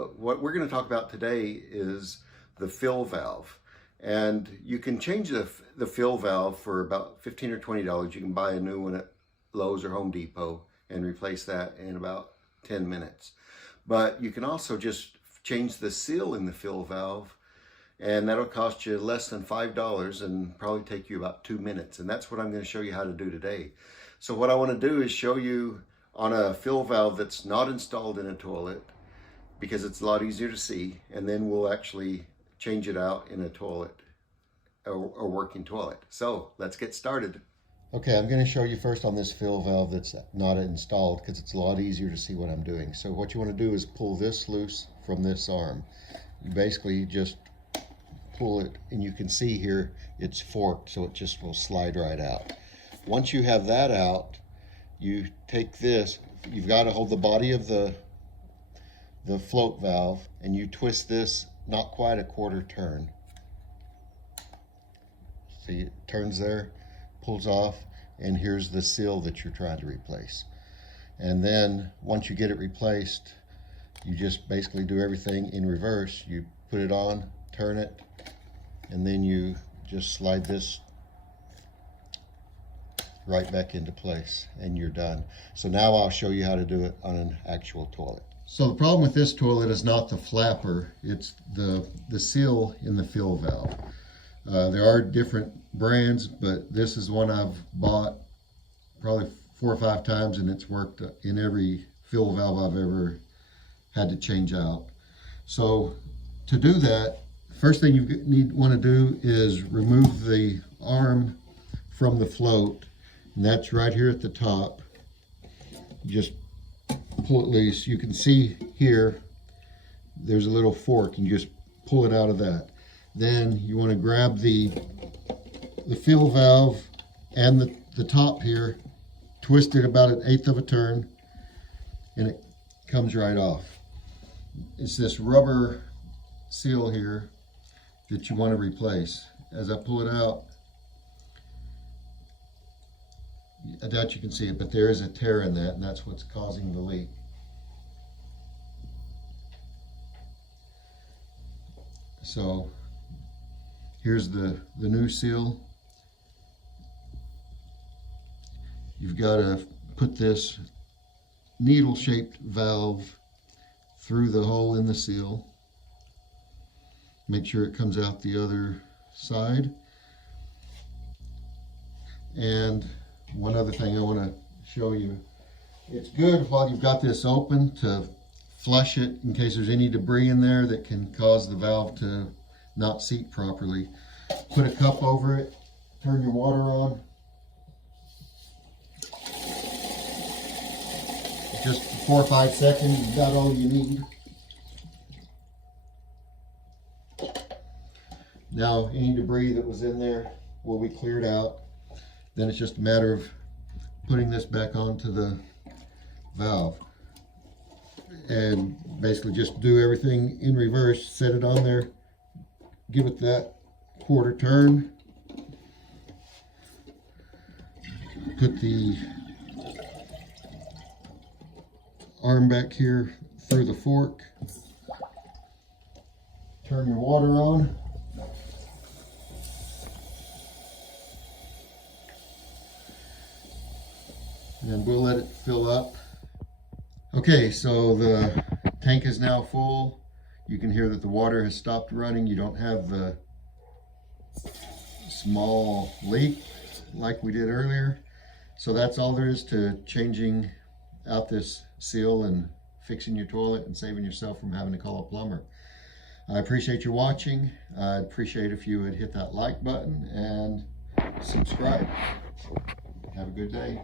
But what we're going to talk about today is the fill valve. And you can change the fill valve for about $15 or $20. You can buy a new one at Lowe's or Home Depot and replace that in about 10 minutes. But you can also just change the seal in the fill valve, and that'll cost you less than $5 and probably take you about 2 minutes. And that's what I'm going to show you how to do today. So what I want to do is show you on a fill valve that's not installed in a toilet, because it's a lot easier to see, and then we'll actually change it out in a toilet, a working toilet. So let's get started. Okay, I'm going to show you first on this fill valve that's not installed, because it's a lot easier to see what I'm doing. So what you want to do is pull this loose from this arm. You basically just pull it, and you can see here it's forked, so it just will slide right out. Once you have that out, you take this, you've got to hold the body of the float valve, and you twist this not quite a quarter turn. See, it turns there, pulls off, and here's the seal that you're trying to replace. And then once you get it replaced, you just basically do everything in reverse. You put it on, turn it, and then you just slide this right back into place, and you're done. So now I'll show you how to do it on an actual toilet. So the problem with this toilet is not the flapper, it's the seal in the fill valve. There are different brands, but this is one I've bought probably 4 or 5 times, and it's worked in every fill valve I've ever had to change out. So to do that, first thing you want to do is remove the arm from the float, and that's right here at the top. Just pull it loose. You can see here there's a little fork, and you just pull it out of that. Then you want to grab the fill valve and the top here, twist it about 1/8 of a turn, and it comes right off. It's this rubber seal here that you want to replace. As I pull it out, I doubt you can see it, but there is a tear in that, and that's what's causing the leak. So here's the new seal. You've got to put this needle-shaped valve through the hole in the seal. Make sure it comes out the other side. And one other thing I want to show you. It's good while you've got this open to flush it in case there's any debris in there that can cause the valve to not seat properly. Put a cup over it, turn your water on. Just 4 or 5 seconds, you've got all you need. Now any debris that was in there will be cleared out. Then it's just a matter of putting this back onto the valve, and basically just do everything in reverse. Set it on there, give it that quarter turn, put the arm back here through the fork, turn your water on, and we'll let it fill up. Okay, so the tank is now full. You can hear that the water has stopped running. You don't have the small leak like we did earlier. So that's all there is to changing out this seal and fixing your toilet and saving yourself from having to call a plumber. I appreciate you watching. I'd appreciate if you would hit that like button and subscribe. Have a good day.